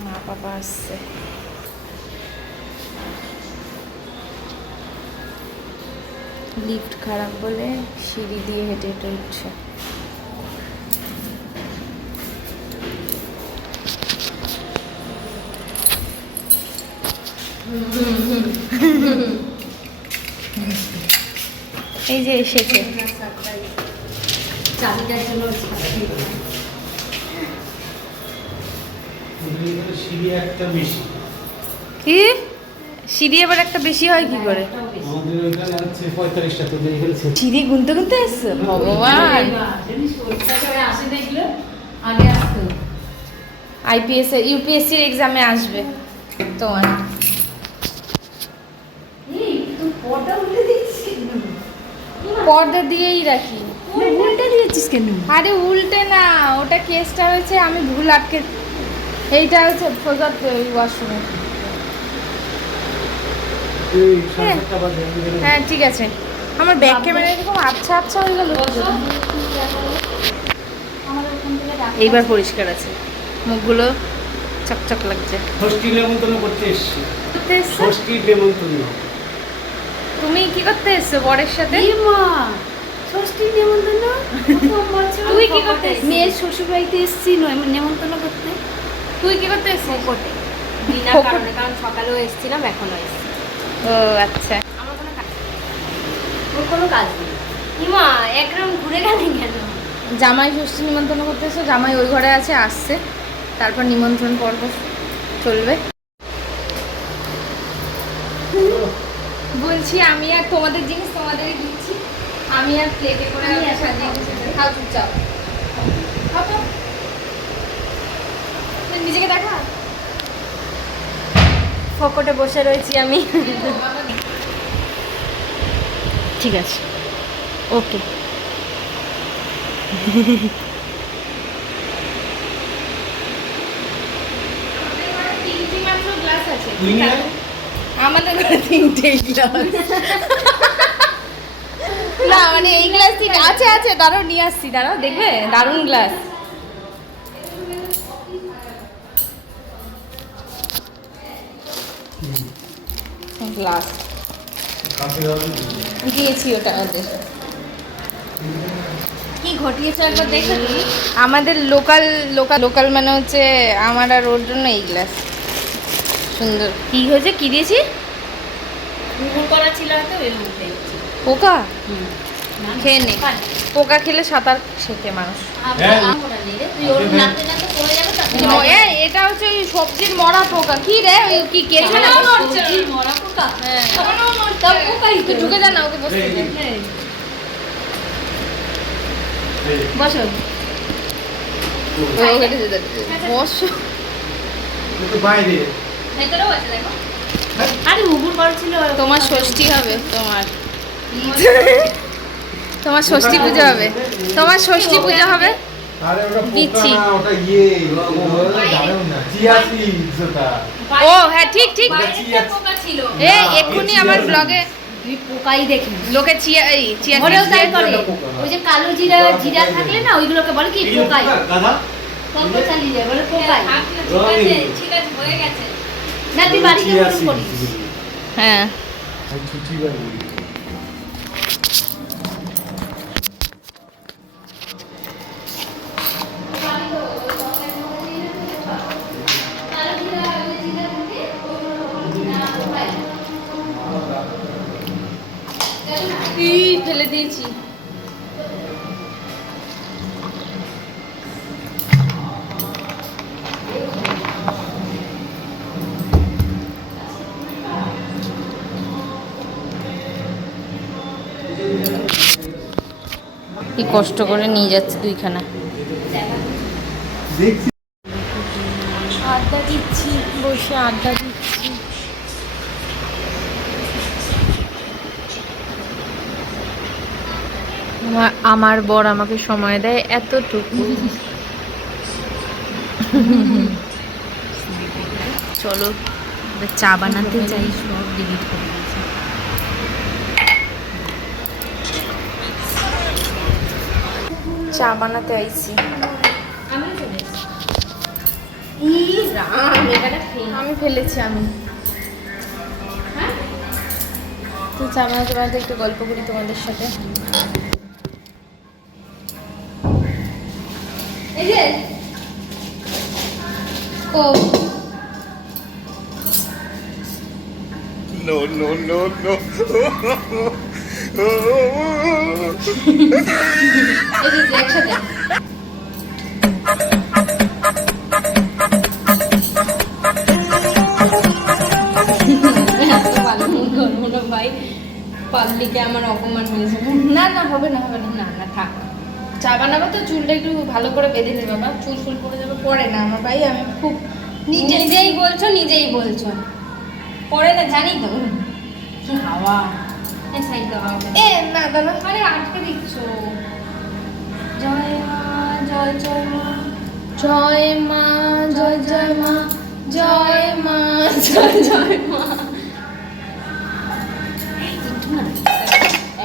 মা, বাবা আসছে। লিফট খারাপ বলে সিঁড়ি দিয়ে হেঁটে হেঁটে উঠছে। এই যে এসেছে। চাবিটার জন্য সিঁড়ি একটা বেশি কি? সিঁড়ি এবার একটা বেশি হয় কি করে? সিঁড়ি গুনতে গুনতে এসছো ভগবান। আইপিএস ইউপিএসসির এক্সামে আসবে তোমার। পর্দা দিয়েই রাখি। উল্টে দিয়েছিস কেন? আরে উল্টে না ওটা কেসটা হয়েছে আমি ভুল আটকে এইটা হচ্ছে ফোরগট এই গেলে- হ্যাঁ। ঠিক আছে। আমার ব্যাক ক্যামেরা এরকম আচ্ছা আচ্ছা হয়ে গেল। এইবার পরিষ্কার আছে। মুখগুলো চকচক লাগছে। ষষ্ঠীর নেমন্তন্ন করতে এসছি? ষষ্ঠীর নেমন্তন্ন তুমি কি করতে এসছো বরের সাথে? মা ষষ্ঠী নেমন্তন্ন তুই কি করতে? মেয়ের শ্বশুর বাড়িতে এসেছি নয় নেমন্তন্ন করতে। তুই কি করতে এসছিস? ফোকটে। বিনা কারণে কারণ সকালেও এসেছিলাম এখনও এসেছি। ও আচ্ছা। আমার কোনো কাজ ওর কোনো কাজ নেই? ইমা এক রাউন্ড ঘুরে গেলেন কেন? জামাই ষষ্ঠী নিমন্ত্রণ করতে এসো জামাই ওই ঘরে আছে আসছে। তারপর নিমন্ত্রণ পর্ব চলবে। বলছি আমি আর তোমাদের জিনিস তোমাদেরই দিচ্ছি। আমি আর প্লেটে করে সাজিয়ে খাও চুপচাপ। খাও। নিজেকে দেখা? ফোকটে বসে রয়েছি আমি। ঠিক আছে। ওকে। তিনটি মাত্র গ্লাস আছে তুই নিয়ে আয়। আমাদের তিনটে গ্লাস না মানে এই গ্লাস তিন আছে আছে দাঁড়াও নিয়ে আসছি দাঁড়াও দেখবে? দারুণ গ্লাস গ্লাস দিয়েছি ওটা ওদের কি ঘটিয়েছো একবার দেখো আমাদের লোকাল লোকাল লোকাল মানে হচ্ছে আমার আর ওর জন্য এই গ্লাস সুন্দর। কি হয়েছে? কি দিয়েছি? করা ছিল হয়তো ওই মুহূর্তে পোকা? খেয়ে নে। পোকা খেলে সাঁতার শেখে মানুষ। হ্যাঁ। এটা হচ্ছে ওই সবজির মরা পোকা। কি রে? ওই কি না মরা হ্যাঁ। তা পোকাই তো ঢুকে যা না ওকে বসতে দে হ্যাঁ। বসো ছিল। তোমার ষষ্ঠী হবে তোমার তোমার ষষ্ঠী পুজো হবে। তোমার ষষ্ঠী পুজো হবে? ইয়ে। ও হ্যাঁ ঠিক ঠিক। এ এক্ষুনি আমার ব্লগে পোকাই দেখি লোকে চিয়া এই চিয়া ঘরেও তাই করে। ওই যে কালো জিরা জিরা থাকলে না ওইগুলোকে বলে কি এই পোকাই? পোকা, চালিয়ে যায় বলে পোকাই। ঠিক আছে হয়ে গেছে। না তুই বাড়িতে ফোন করিস। হ্যাঁ। ছুটি বাড়ি। ফেলে দিয়েছি। কি কষ্ট করে নিয়ে যাচ্ছে দুইখানা। আড্ডা দিচ্ছি বসে আড্ডা দিচ্ছি। আমার- বর আমাকে সময় দেয় এতটুকু। চলো চা বানাতে যাই। সব ডিলিট করে দিয়েছি। চা বানাতে আইছি। আম ফেলেছি আমি। তো চা বানাতে বানাতে একটু গল্প করি তোমাদের সাথে। এই যে ও No, no, no, no. মন ভাই পাবলিকে আমার অপমান হয়েছে। না না হবে না হবে না না না থাক। চা বানাবো তো চুলটা একটু ভালো করে বেঁধে নেবে বাবা। চুল ফুল পড়ে যাবে পরে না আমার ভাই আমি খুব নিজে নিজেই বলছো নিজেই বলছো। পরে না জানি তো। কি হাওয়া এ না দাদা আরে আটকে দিচ্ছ। জয় মা জয় জয় মা। জয় মা জয় জয় মা জয় মা জয় জয় মা।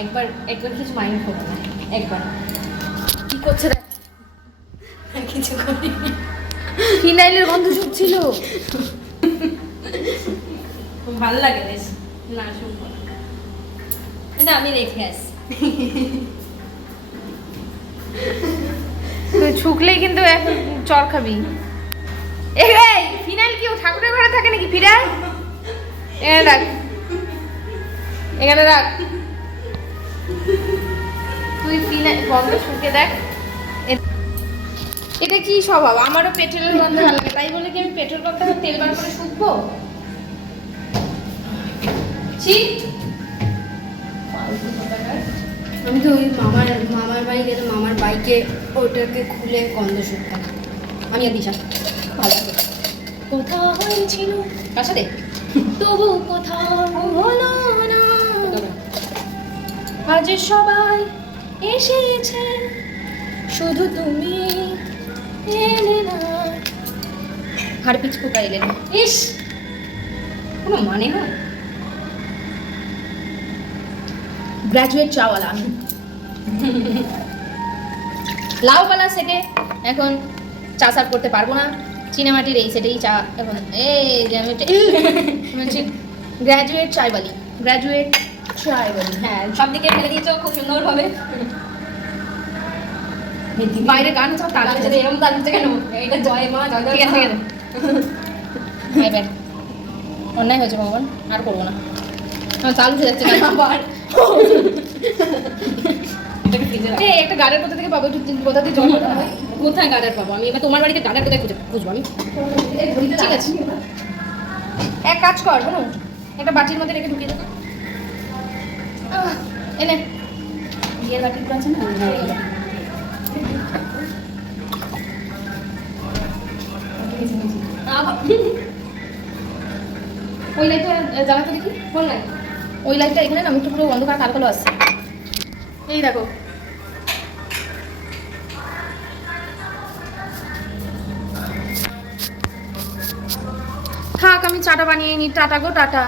একবার একবার কিছু মাইন্ড করো না একবার। করছে কিছু করি ফিনাইলের গন্ধ শুকছিল ভালো লাগে বেশ। না শুনব না। আমি রেখে আসি তুই ছুকলেই কিন্তু এখন চর খাবি। এই ফিনাইল কি ঠাকুরের ঘরে থাকে নাকি? ফিরায় এখানে রাখ। এখানে রাখ। তুই ফিনাইল গন্ধ শুকে দেখ। এটা কি স্বভাব? আমারও পেট্রোলের গন্ধ ভালো লাগে। তাই বলে কি আমি পেট্রোল পাম্পটা তেল বার করে শুকবো? ছি। আমি তো ওই মামার মামার বাড়ি গেলে মামার বাইকে ওটাকে খুলে গন্ধ শুকতাম আমি আর দিশা ভালো কোথাও হয়েছিল। সাথে তবু কোথাও হলো না। আজ সবাই এসেছে। শুধু তুমি ইস, কোনো মানে হয়? গ্র্যাজুয়েট চাওয়ালা আমি। লাউপালা সেটে এখন চা সার্ভ করতে পারব না। চিনামাটির এই সেটেই চা এখন এই বলছি গ্র্যাজুয়েট চাইবালি। গ্র্যাজুয়েট চাইবালি। হ্যাঁ সব দিকে ফেলে দিয়েছ, খুব সুন্দর ভাবে বাইরে গান হচ্ছে তালা তাহলে এরকম তার হচ্ছে কেন? এটা জয় মা জয় ঠিক আছে ঠিক। আছে। হ্যাঁ অন্যায় হয়েছে ভগবান আর করব না। আমার চাল উঠে যাচ্ছে আবার। একটা গাড়ির কোথা থেকে পাবো? একটু কোথা দিয়ে জল কোথায় গার্ডার পাবো? আমি এবার তোমার বাড়িতে গার্ডার কোথায় খুঁজে খুঁজবো আমি? ঠিক আছে। এক কাজ কর শোনো। একটা বাটির মধ্যে রেখে ঢুকিয়ে দেবো এনে। বিয়ের বাটিগুলো আছে না? আবার ওই লাইটটা জ্বালাতে দেখি? নাই ওই লাইটটা এখানে না, মুখটা পুরো অন্ধকার কালো কালো আসছে এই দেখো। থাক, আমি চাটা বানিয়ে নিই। টাটা গো, টাটা।